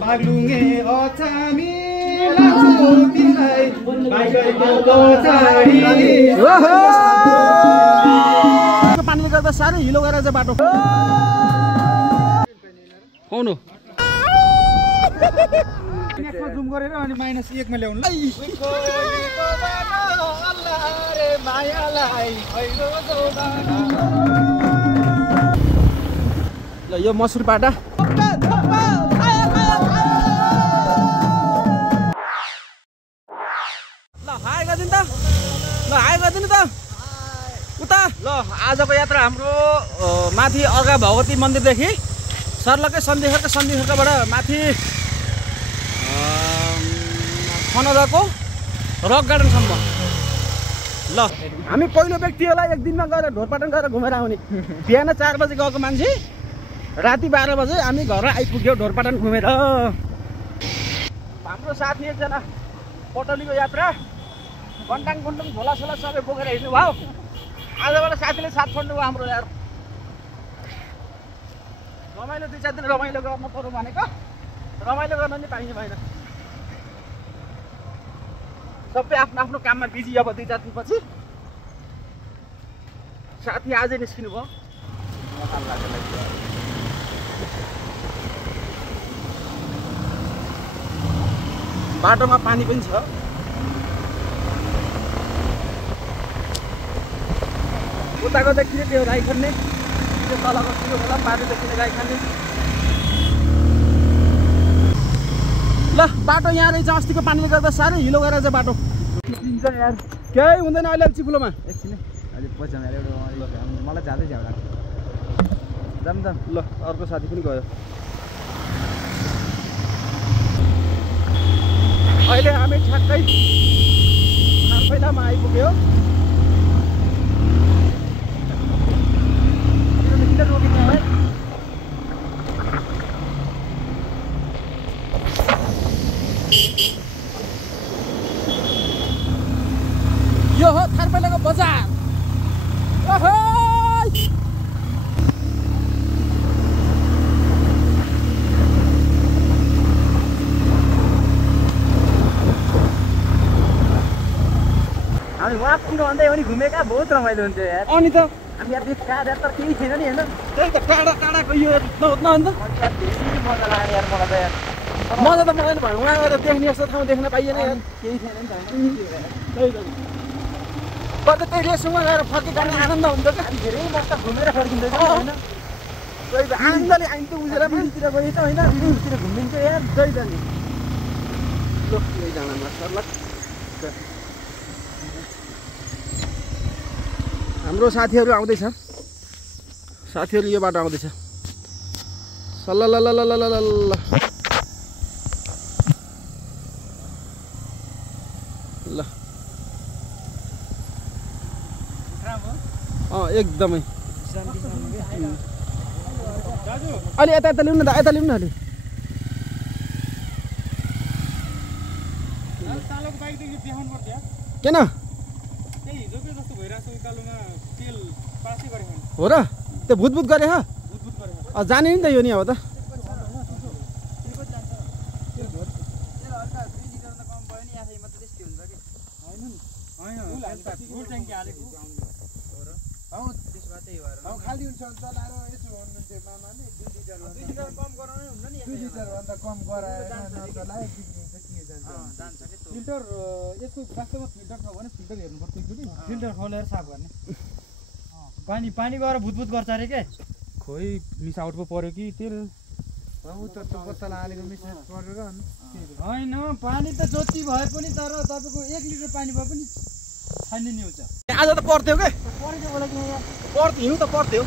बागलुङे अछामी लाग्छु तिमीलाई बाइकैको पछाडी पानीले गर्दा साह्रै हिलो गरेर चाहिँ बाटो कौन हो जुम गरेर अनि -1 मा ल्याउनु ल यो मसुर पाटा ल हाई गरिदिनु त ल हाई गरिदिनु त उता ल आजको यात्रा हाम्रो माथि अर्घा भगवती मन्दिरदेखि सर्लकै सन्धिखर्कबाट माथि खनदाको रक गार्डनसम्म ल हामी पहिलो व्यक्ति होला एक दिनमा गएर ढोरपाटन गएर घुमेर आउने बिहान 4 बजे गएको मान्छे राति 12 बजे हामी घर आइपुग्यौँ ढोरपाटन घुमेर हाम्रो साथी एकजना पटलीको यात्रा घन्टाङ झोला सोला सबै बोकेर हिँड्नु भयो आजबाट साथीले साथ छोड्नु भयो हाम्रो यार रमाइलो 2-4 दिन रमाइलो गर्न पर्यो भनेको रमाइलो गर्न नि पाइने भएन सबै आफ्नो आफ्नो काममा बिजी अब 2-4 दिनपछि साथी आजै निस्किनु भयो बाटोमा पानी पनि छ उताको देखिने त्यो गाई खन्ने त्यो तलको त्यो होला बाटो देखिने गाई खाने ल बाटो यहाँ रहेछ अस्तिको पानीले गर्दा साह्रै हिलो गरेर चाहिँ बाटो यार केही हुँदैन अहिले चिप्लोमा एकछिन अहिले पछि मलाई जाँदै झ्याउला जाम ल अर्को साथी पनि गयो अहिले हामी ठ्याक्कै पहिलामा आइपुग्यो यो हो थारपाइलाको बजार ओहो हामी वहाँ पुग्नु भन्दै हो नि घुमेका बहुत रमाइलो हुन्थ्यो यार अनि त हामी यहाँ बेकार तर केही थिएन नि होइन त्यही त टाढाको यो नहोस् न अन्त मजा लाग्यो यार मलाई त यार मजा त मलाई भयो उहाँ गएर देख्ने जस्तो ठाउँ देख्न पाइएन यार केही थिएन नि त त्यही त कतै त्यही रेसुमा गएर फर्किँदाखेरि आनन्द हुन्छ क्या धेरै मस्त घुमेर फर्किँदैछ होइन त्यही त आनन्दले हामी त उजेर मान्छेतिर गयो त होइन तिर घुमिन्छ यार त्यही त नि यहीजनामा सर्लक हाम्रो साथीहरू आउँदैछ साथीहरू यो बाटो आउँदैछ सल्लल्लाह ल एकदमै अलि यता ल्याउनु न त यता ल्याउनु न अलि किन हो र त्यो भुतभुत गरे ह जाने नि त यो नि अब त फिल्टर यसको वास्तवमा फिल्टर छ भने फिल्टर हेर्नुपर्छ फिल्टर खोलेर साफ गर्ने पानी गएर भुतभुत गर्छ अरे के खोइ मिस आउट पो पर्यो कि तेल होइन पानी त जति भए पनि तर तपाईँको 1 लिटर पानी भए पनि छैन नि हुन्छ आज त पर्थ्यो के हिउँ त पर्थ्यो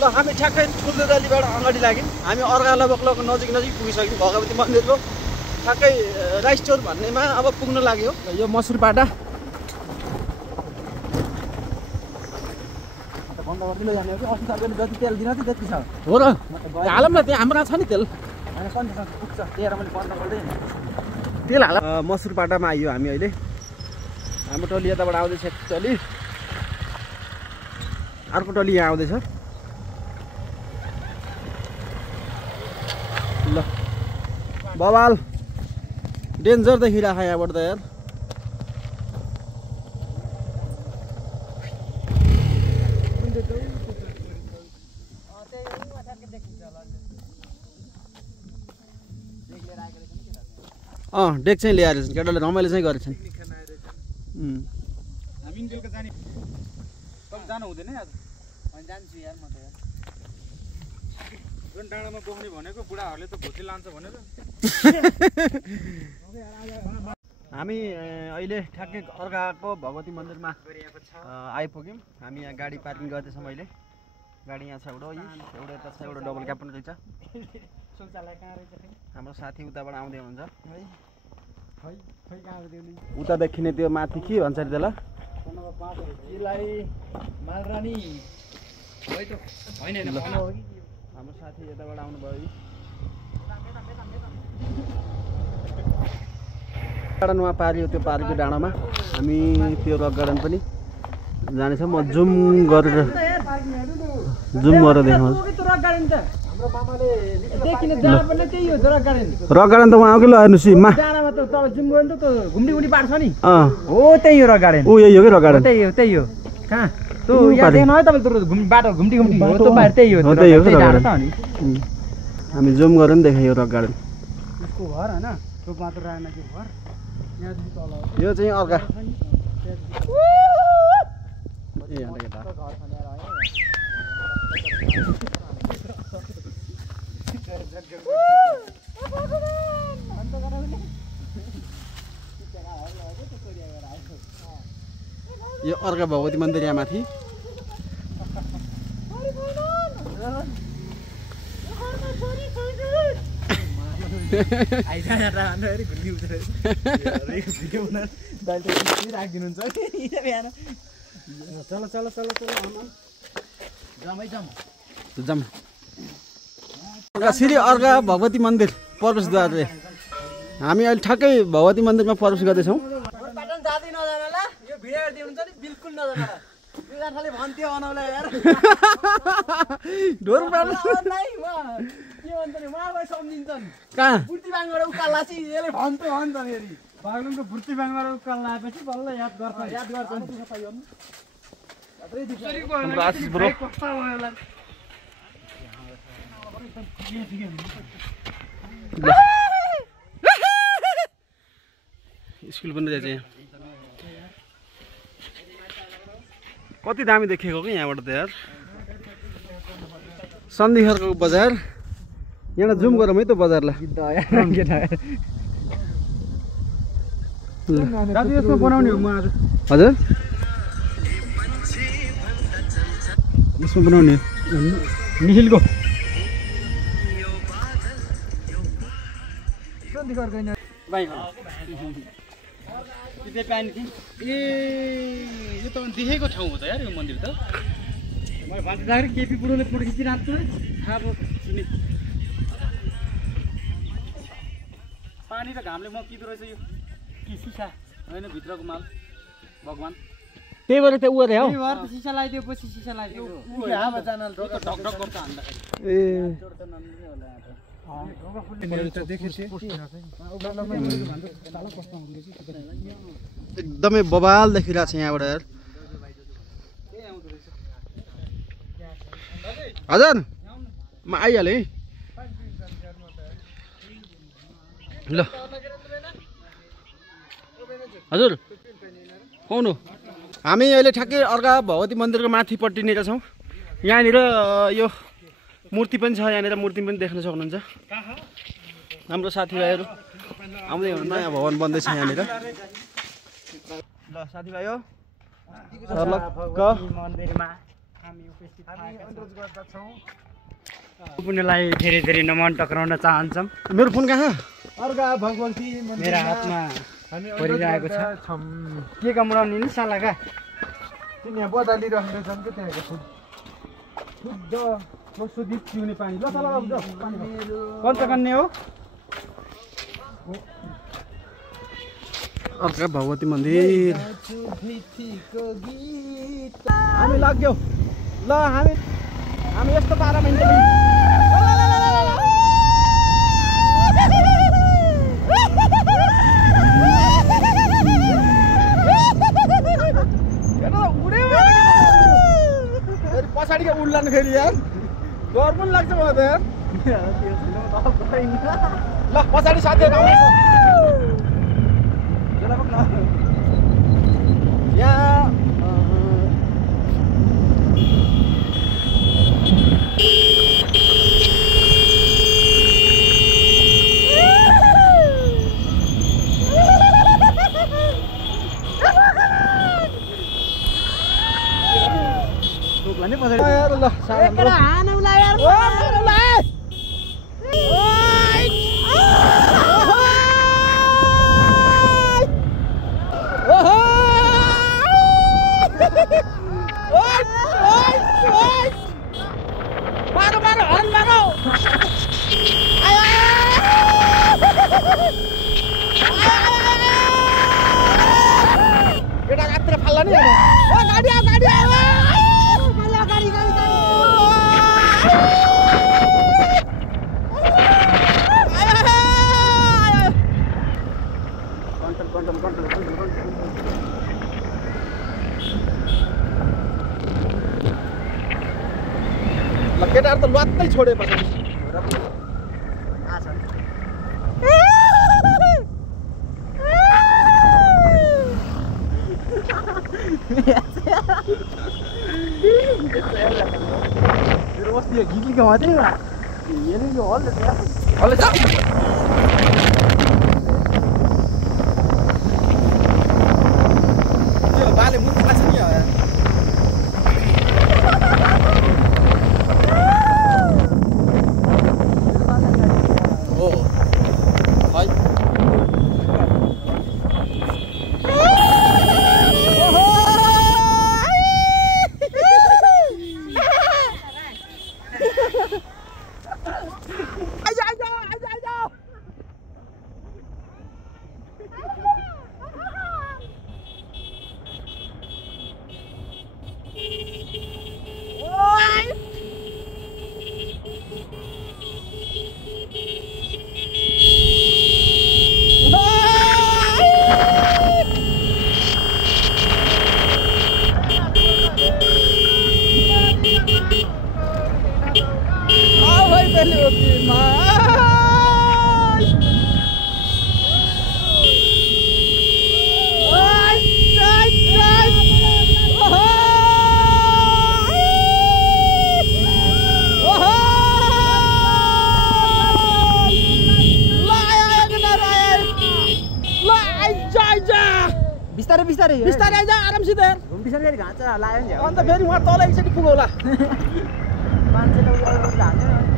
ल हामी ठ्याक्कै ठुल्दोलीबाट अगाडि लाग्यौँ हामी अर्घा लगभग नजिक पुगिसक्यौँ भगवती मन्दिरको ठ्याक्कै राइस स्टोर भन्नेमा अब पुग्न लाग्यो यो मसुर पाटा बन्द गरिदिनु जाने हो कि अस्ति तपाईँले जति तेल दिन त्यति छ हो र हालौँ न त्यहाँ हाम्रो छ नि तेल होइन सन्चै पुग्छ त्यही मैले बन्द गर्दैन तेल हाल मसुर पाटामा आइयो हामी अहिले हाम्रो टोली यताबाट आउँदैछ टोली अर्को टोली यहाँ आउँदैछ ल बवाल डेन्जर देखिरहेको यहाँबाट त यार डेक चाहिँ ल्याएर छन् केटाले रमाइलो चाहिँ गरेछन् हामी बेलुका जाने जानु हुँदैन आज अनि जान्छु यार म त यार जुन डाँडामा बोक्ने भनेको बुढाहरूले त भुटी लान्छ भनेर हामी अहिले ठ्याक्कै अर्काको भगवती मन्दिरमा आइपुग्यौँ हामी यहाँ गाडी पार्किङ गर्दैछौँ अहिले गाडी यहाँ छ एउटा यता छ एउटा डबल क्याब पनि रहेछ हाम्रो साथी उताबाट आउँदै हुनुहुन्छ उता देखिने त्यो माथि के भन्छ अरे त्यसलाई हाम्रो साथी यताबाट आउनुभयो गार्डनमा पारियो त्यो पार्कको डाँडामा हामी त्यो रक गार्डन पनि जानेछौँ म जुम गरेर देखाउँछु रक गार्डन त उहाँ आउँकै ल हेर्नुहोस् मा घुम्डी बाटो छ नि हो त्यही हो रक गार्डन ऊ यही हो कि रक गार्डन त्यही हो कहाँ बाटो घुम्टी हामी जुम गरेर नि देखायो रक गार्डन यो चाहिँ अर्का यो अर्का भगवती मन्दिर यहाँ माथि श्री अर्का भगवती मन्दिर प्रवेशद्वार हामी अहिले ठ्याक्कै भगवती मन्दिरमा प्रवेश गर्दैछौँ बागलुङको बुर्ती बाङबाट उकाल लाएपछि बल्ल याद गर्छ स्कुल पनि रहेछ यहाँ कति दामी देखेको कि यहाँबाट त यार सन्धिखरको बजार यहाँ जुम गरौँ है त बजारलाई यसमा बनाउने हो म आज हजुर यसमा बनाउने निखिलको ए यो त देखेको ठाउँ हो त यार यो मन्दिर त मैले भन्दाखेरि केपी बुढोले फोटो खिचिरहेको छु थाहा भयो चिने पानी र घामले मकिँदो रहेछ यो कि सिसा होइन भित्रको माल भगवान् त्यही भएर त्यो उयो हौ सिसा लगाइदियो पछि सिसा लगाइदियो ढकढक गर्छ हान्दाखेरि एकदमै बवाल देखिरहेको छ यहाँबाट यार हजुर म आइहालेँ ल हजुर कौन हो हामी अहिले ठ्याक्कै अर्का भगवती मन्दिरको माथिपट्टिनिर छौँ यहाँनिर यो मूर्ति पनि छ यहाँनिर मूर्ति पनि देख्न सक्नुहुन्छ हाम्रो साथीभाइहरू आउँदै हुनुहुन्छ यहाँ भवन बन्दैछ यहाँनिर ल साथीभाइ हो मन्दिरमा हामी उपस्थित अनुरोध गर्दछौँ पुण्यलाई धेरै धेरै नमन टक्राउन चाहन्छौँ मेरो फोन कहाँ अर्का भगवती मेरो हातमा परिरहेको छ के कमराउने नि सालाका यहाँ बदलिरहेको छन् कि त्यहाँको शुद्ध प्रशोधित पिउने पानी ल तल पञ्चकन्या हो अर्का भगवती मन्दिर हामी लाग्यौँ ल हामी यस्तो पारामा पछाडिको उड्लान फेरि यार डर पनि लाग्छ मलाई त यार ल पछाडि साथीहरु आउँछ चला बक न यहाँ यार ल एकरा हान उला यार ओ उला मारो मारो हर्न मारो केटा कात्र फाल्ला नि ओ गाडी आऊ केटाहरु त लत्तै छोडे पछाडि मेरो वस्तु गिगीको मात्रै हो हेर्नु यो हल हल छ त्यो बाले मुख लाग्छ नि बिस्तारै आइज आरामसित यार बिस्तारै घाँचा लाग्यो नि अन्त फेरि उहाँ तल एकचोटि पुगौ होला मान्छेले उयो हान्यो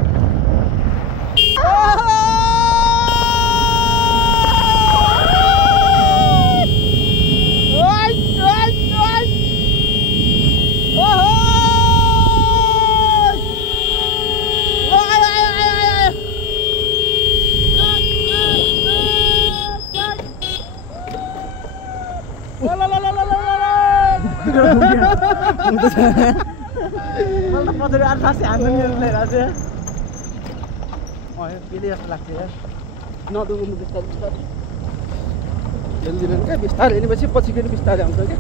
पछाडि आठ फाँसी हान्नु नि राजे पेले जस्तो लाग्छ यार नदुख्नु बिस्तारै बिस्तारै जल्दी क्या बिस्तारै हिँडेपछि पछि फेरि बिस्तारै आउँछ क्या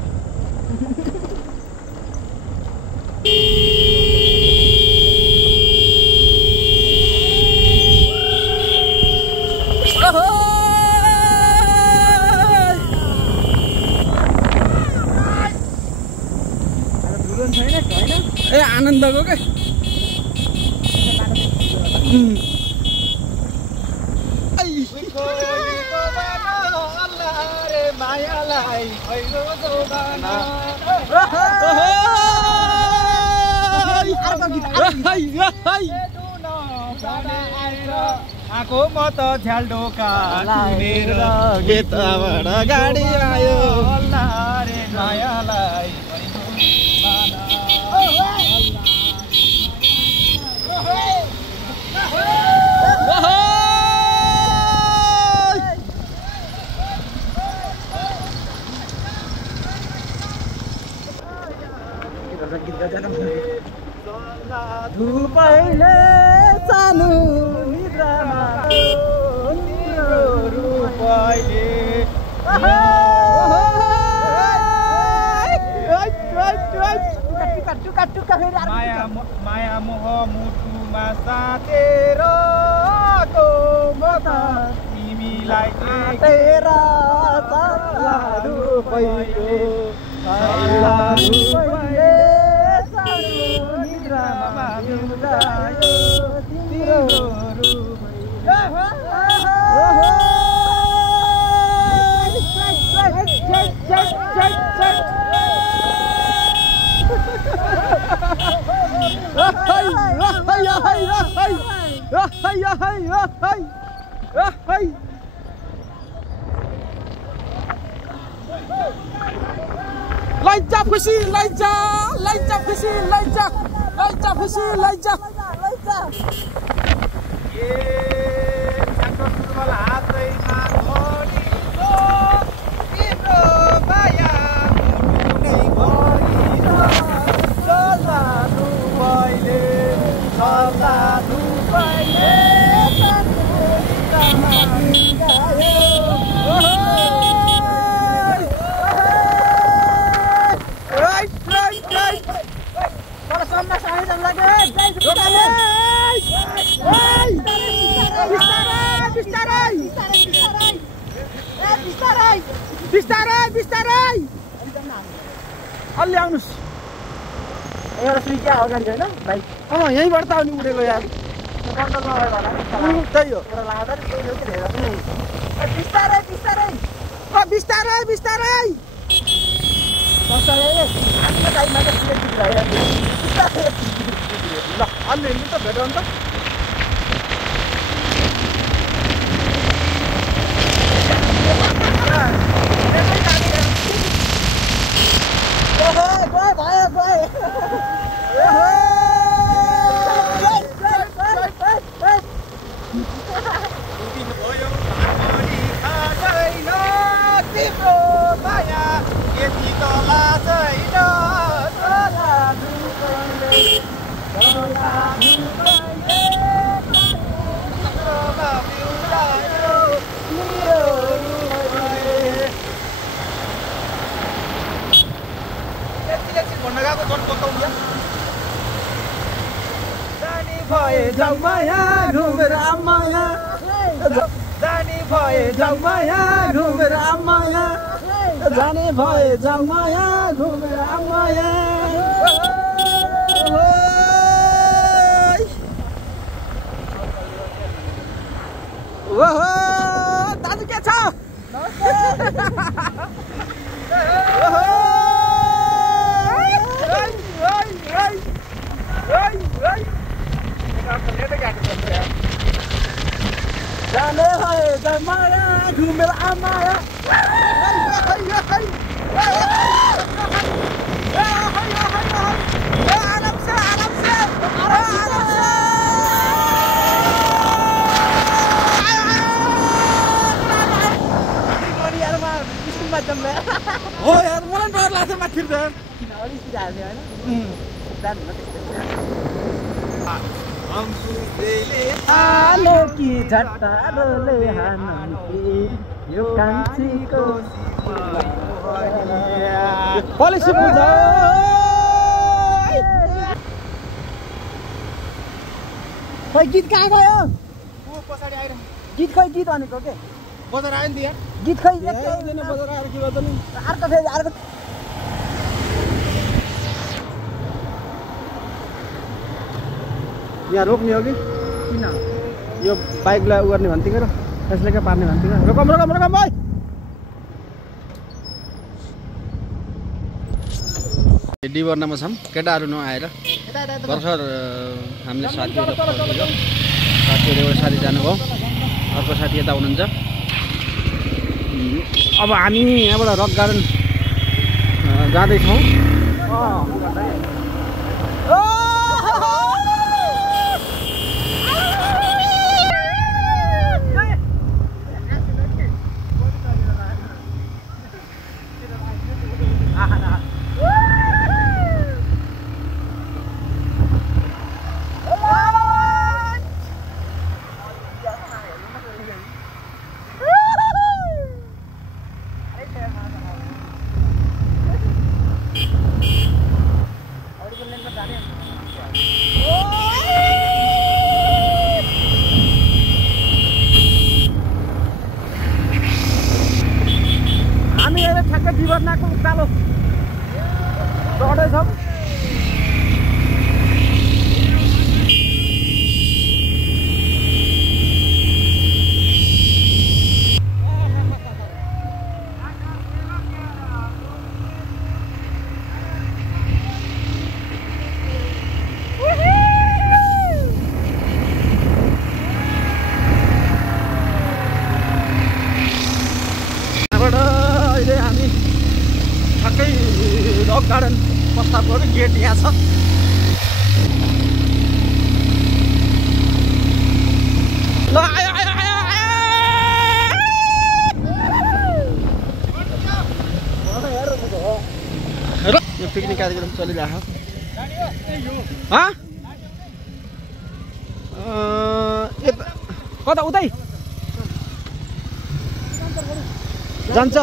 ए आनन्दको के आको म त झ्यालडोका गेटबाट गाडी आयो रे मायालाई धुपैले सानो निद्रामा रूपैले टुक्का फेरि अर्को माया मोह मुटुमा साथेर को म त तिमीलाई तेरा सल्लाहरु पहिलो सल्लाहरु पहिले सानो निद्रामा मिलायो तिम्रो Laija खुसी लाइजा लाइजा खुसी लाइजा लाइजा खुसी लाइजा ए चाको सुमल हातैमा धनीको तिम्रो माया मुटुनै भरिन सल्लाहरु पहिले बिस्तारै अलि आउनुस् एउटा सुइया अगाडि हैन भाइ यहीँबाट त आउनु उडेको यार कन्ट्रोल नभए होला त्यही हो एउटा लाँदा नि त्यही हो कि धेरै पनि बिस्तारै बिस्तारै आफ्नो टाइममा त सिलेक्ट भइरहेको ल अलि हेर्नु त भेट्यो नि त जाऊ माया घुमेर आमाया जाने भए जाऊ माया घुमेर आमाया जाने भए जाऊ माया घुमेर आमाया ओहो दाजु के छ जाने भए जाऊ माया घुमेर आमाया हो यार मलाई डर लाग्छ माथि त आलो कि झट्टारोले हानौँ यो कान्छीको पलिसी पुग्छ खोइ गीत कहाँ गयो पछाडि आइरह गीत खोइ गीत भनेको के बजार आयो नि त यार गीत खोइ बजार आएर के गर्दा नि अर्को फेरि अर्को यहाँ रोक्ने हो कि किन यो बाइकलाई उ गर्ने भन्थ्यो र त्यसले क्या पार्ने भन्थ्यो रोकम भाइ डिबर्नामा छौँ केटाहरू नआएर भर्खर हामीले साथीहरू एउटा साथी जानुभयो अर्को साथी यता हुनुहुन्छ अब हामी यहाँबाट रक गार्डन जाँदैछौँ चलिरहेको कता उतै जान्छ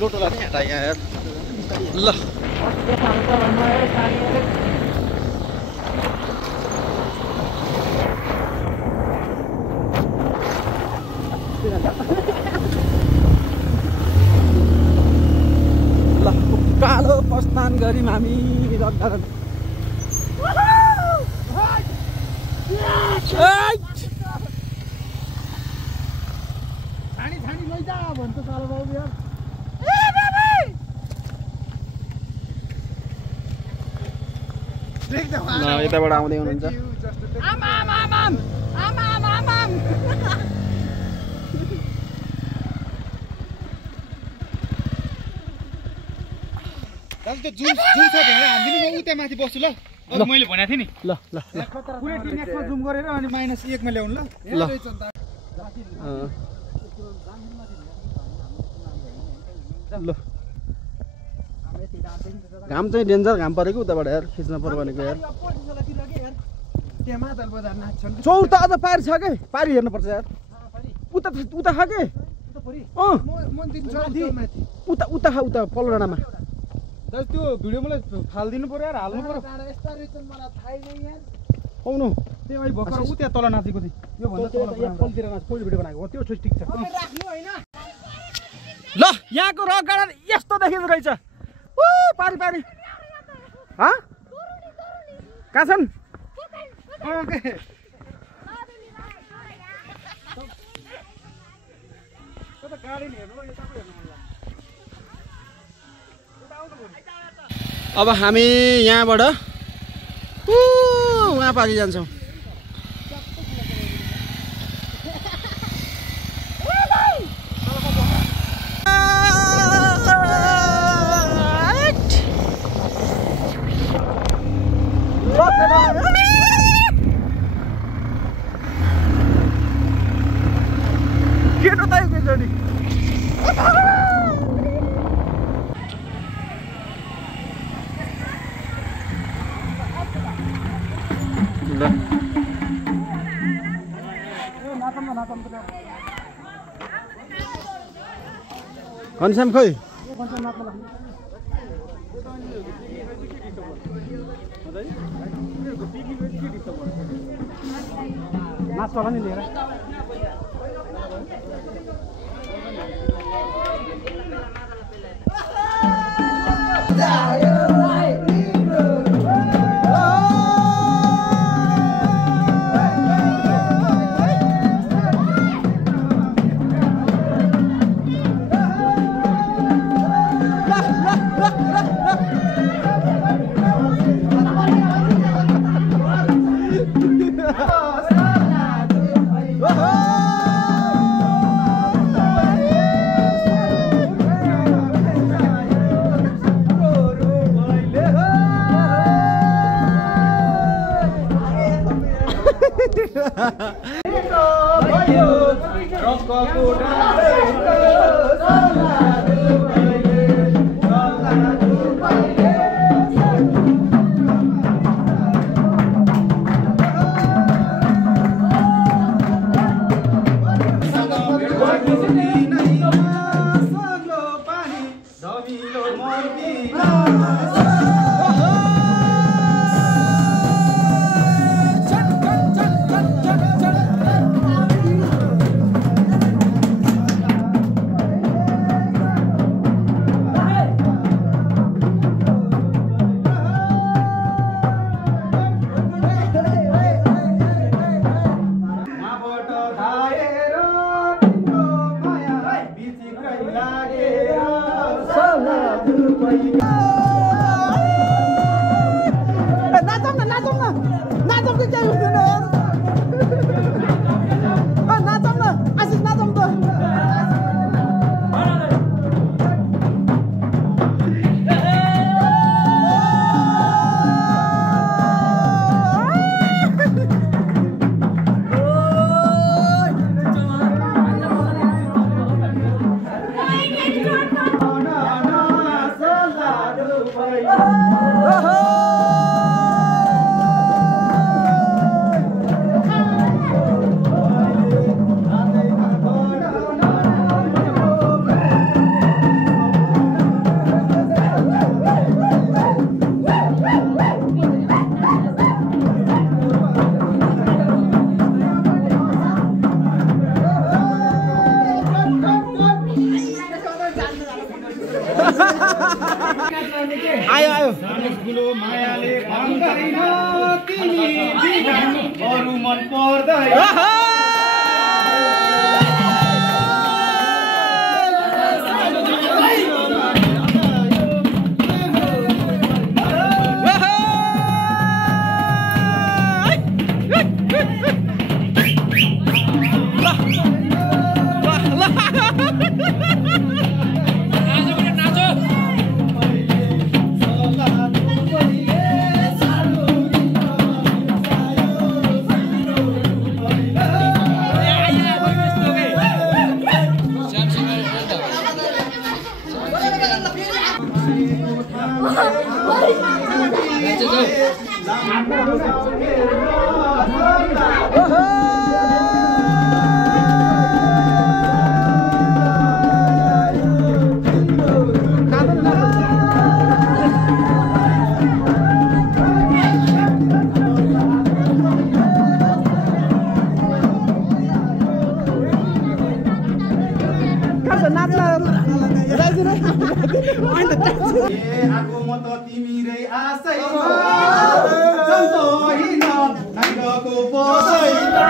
लोटो लाग्ने ल कालो प्रस्थान गऱ्यौँ हामी रगरन छानी लैजा भन्छ कालो बाबु यार यताबाट आउँदै हुनुहुन्छ दाजु त्यो जुम छ भनेर हामीले म उता माथि बस्छु ल मैले भनेको थिएँ नि ल ल पुरै टिनेक्समा जुम गरेर अनि -1 मा ल्याउनु ल ल घाम चाहिँ डेन्जर घाम परेको उताबाट यार खिच्न पर्यो भनेको यार त्यहाँ मादल बजार नाच्छन् चौर त अझ पारी छ के पारी हेर्नुपर्छ यार उता उता छ के मन्दिर छ माथि उता उता उता पल्लो डाँडामा दाजु त्यो भिडियो मलाई फालिदिनु पर्यो यार हाल्नु पर्यो यस्ता रहेछन् मलाई थाहै नै यार आउनु त्यो अहिले भर्खर उ त्यहाँ तल नाचेको थिएँ यो भन्दा तल पल्तिर नाच पहिलो भिडियो बनाएको हो त्यो ठिक छ राख्नु हैन ल यहाँको रक गार्डन यस्तो देखिँदो रहेछ पारी पारी कहाँ छन् अब हामी यहाँबाट उहाँ पारि जान्छौँ केटो त एकैचोटि घनश्याम खोइ नाच्छ होला नि लिएर आयो आयो ठुलो मायाले भन्दैन तिमी बिना अरू मन पर्दैन आगो म त तिमीरै आशैमा जस्तो होइन नाइगको बसैमा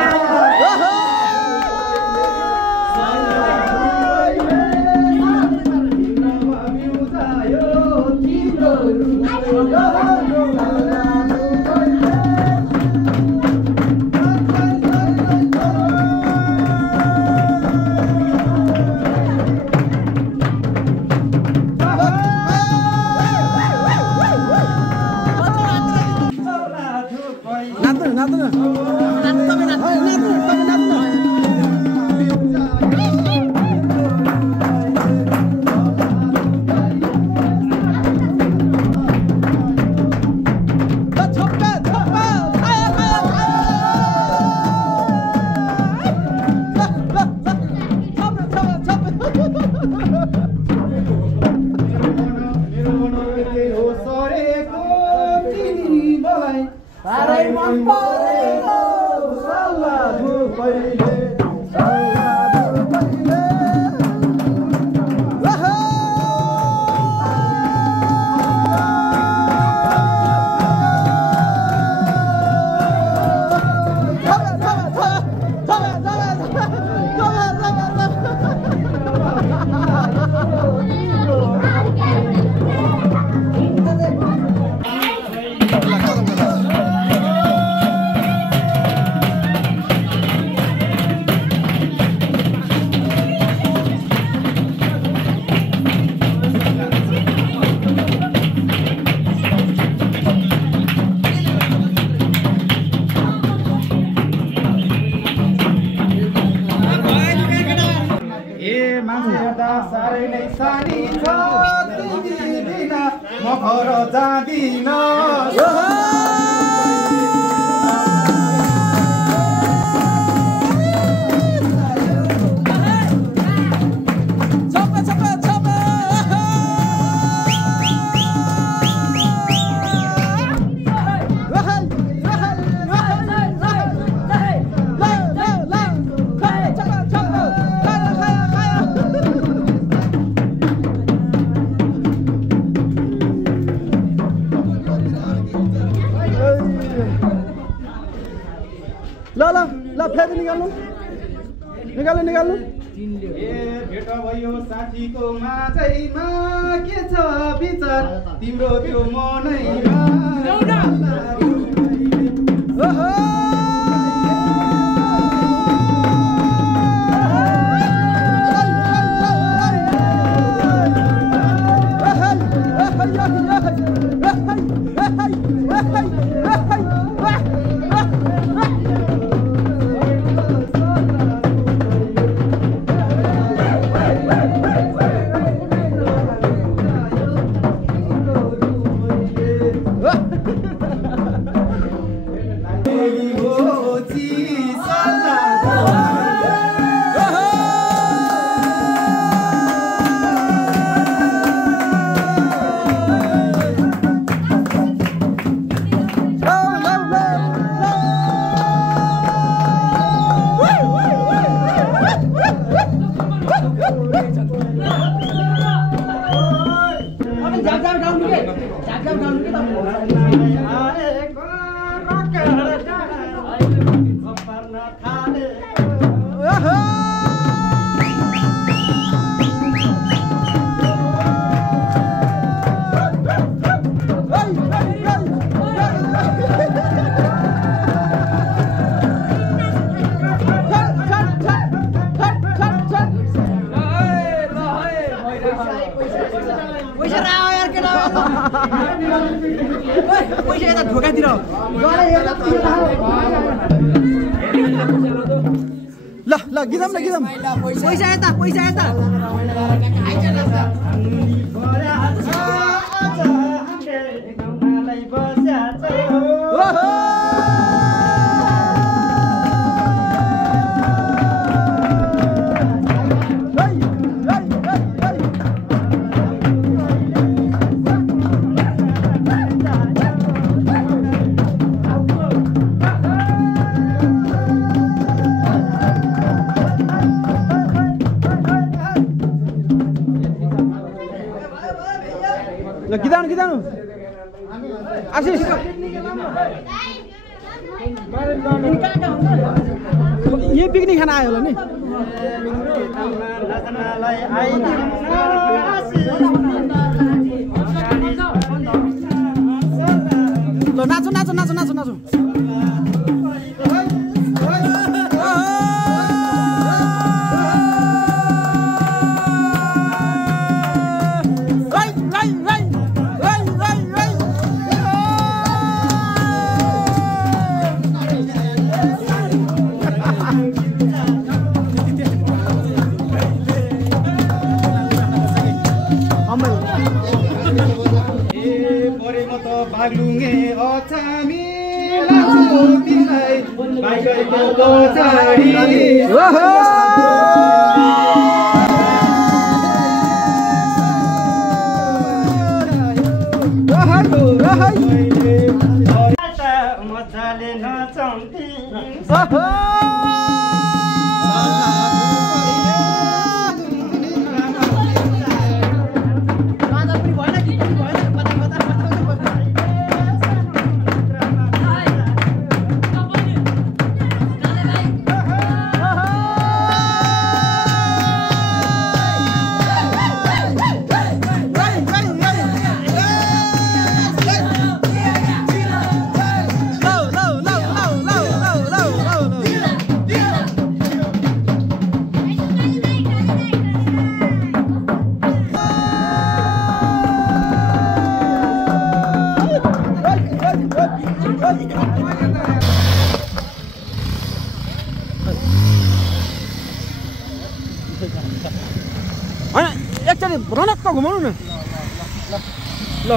साह्रै नै सानी छ तिमी बिना म घर जाँदिन ल फेरि निकाल्नु निकाल्नु ए भेट भयो साथीको माझैमा के छ विचार तिम्रो त्यो मनैमा पैसा यता ढोकातिर ल ल गिदम न गिदम पैसा यता ल गिदाउनु आशिष ये पिकनिक खाना आयो होला नि ल नाचो बागलुङे अछामी लाग्छु तिमीलाई बाइकको पछाडी मजाले नचाउँथे एकचोटि रनक्क घुमाउनु न ल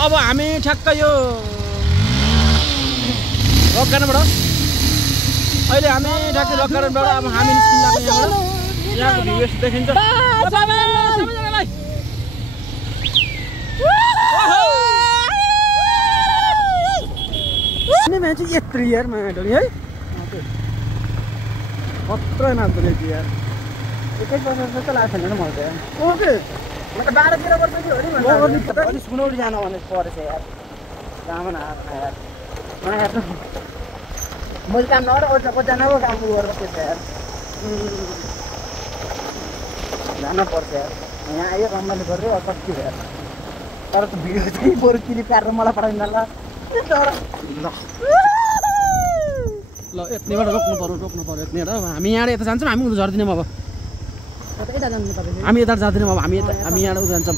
अब हामी ठ्याक्क यो रक गार्डनबाट अहिले हामी ठ्याक्कै रक गार्डनबाट अब हामी निस्किन लाग्यो यहाँको भ्यू यस्तो देखिन्छ मान्छे यत्रो यार माटोली है कत्रो नाच्दो रहेछ यार 21 वर्ष जस्तो लाग्छ नि मलाई त ओके म त 12 वर्ष थियो नि अनि सुनौली जान भने परेछ यार काम न यार मैले काम नगर कतिजनाको काम गरेर त्यस यार जान पर्छ यार यहाँ आयो रमाइलो गरेर कति यार तर त भिडियो चाहिँ बरु क्लिप काटेर मलाई पठाइदिनु ल ल यतिबाट रोक्नु पर्यो यतिबाट हामी यहाँ यता जान्छौँ हामी उता झर्दिनौँ अब हामी यता जाँदैनौँ अब हामी यहाँ उता जान्छौँ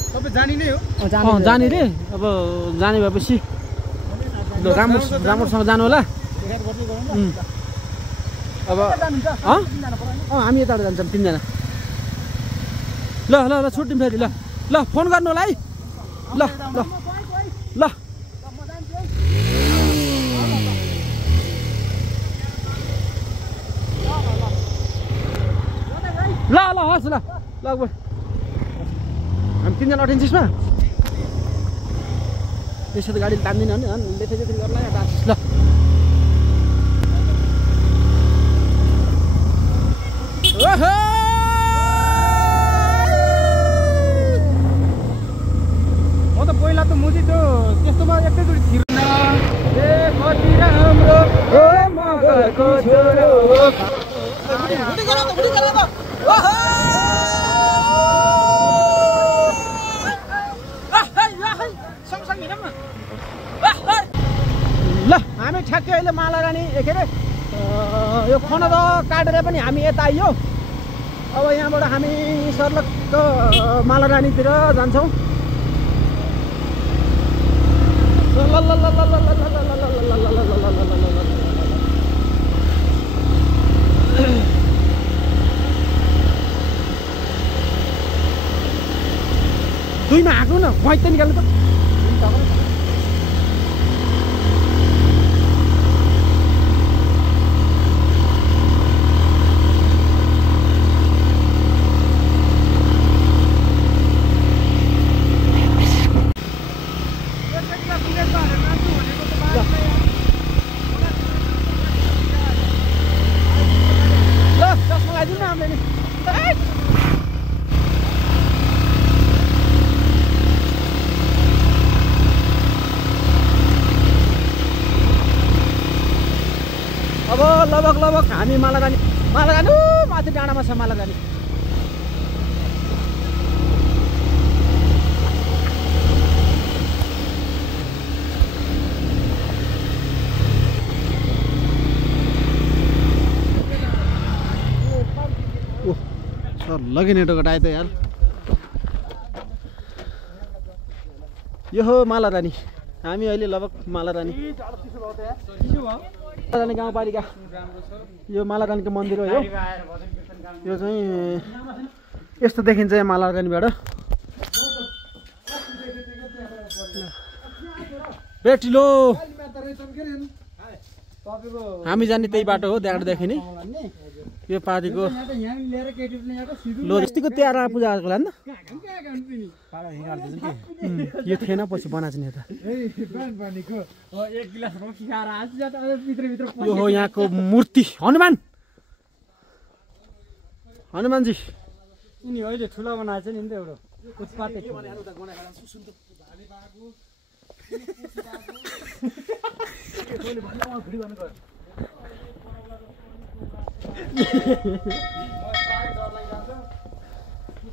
जाने रे अब जाने भएपछि ल राम्रोसँग जानु होला अब हामी यताबाट जान्छौँ 3 जना ल छुट्यौँ फेरि ल फोन गर्नु होला है ल हस् ल हामी 3 जना अटेन्सिसमा त्यसो त गाडी तान्दिन भने लेखेपछि गर्ला ल ओहो राजाको छोरो ल हामी ठ्याक्कै अहिले मालारानी के अरे यो खनद काटेर पनि हामी यता आइयो अब यहाँबाट हामी सर्लक्क मालारानीतिर जान्छौँ दुईमा हाँक्नु न घुइँ निकाल्नु त अब लगभग हामी मालारानी माथि डाँडामा छ मालारानी सर लगे नेटवर्क हटाए त यार यो हो मालारानी हामी अहिले लगभग मालारानी गाउँपालिका यो मालारानीको मन्दिर हो यो चाहिँ यस्तो देखिन्छ यहाँ मालारानीबाट बेटिलो हामी जाने त्यही बाटो हो त्यहाँदेखि नि यो पारीको लोस्टीको त्यहाँ पूजा आएको होला नि यो थिएन पछि बनाएको नि यता यो हो यहाँको मूर्ति हनुमानजी यिनी अहिले ठुलो बनाएको छ नि त एउटा उत्पात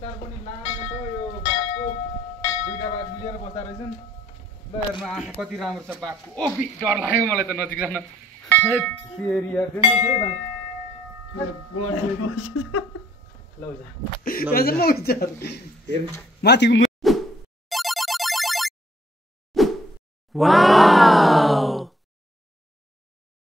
उतार पनि लामो छ यो बाघको दुईटा बाघ मिलेर बस्दा रहेछन् ल हेर्नु आँखा कति राम्रो छ बाघको ओबी डर लाग्यो मलाई त नजिक जान माथिको